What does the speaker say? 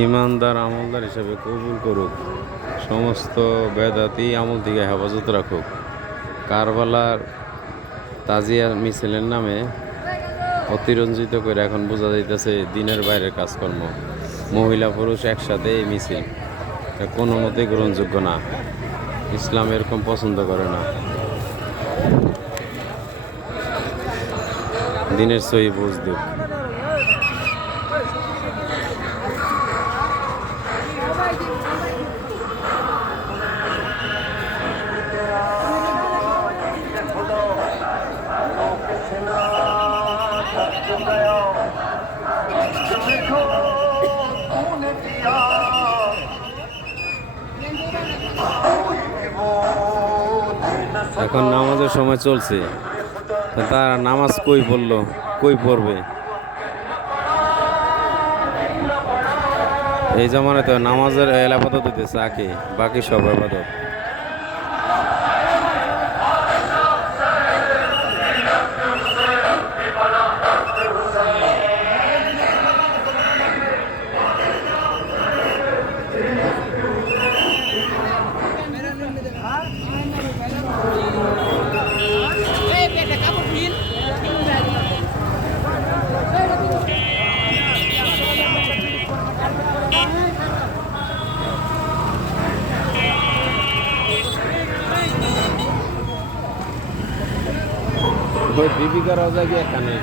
ইমানদার আমলদার হিসাবে কবুল করুক, সমস্ত বেদাতি আমল থেকে হেফাজত রাখুক। কারবালার তাজিয়া মিছিলের নামে অতিরঞ্জিত করে এখন বোঝা যাইতেছে দিনের বাইরের কাজকর্ম। মহিলা পুরুষ একসাথে এই মিছিল, এটা কোনো মতেই গ্রহণযোগ্য না। ইসলাম এরকম পছন্দ করে না। দিনের সহি বুঝ দিক। এখন নামাজের সময় চলছে, তারা নামাজ কই পড়লো, কই পড়বে? এই জামানায় তো নামাজের আবাদত হইতেছে আগে, বাকি সব আবাদত। বিবি করা যায় কি এখানে?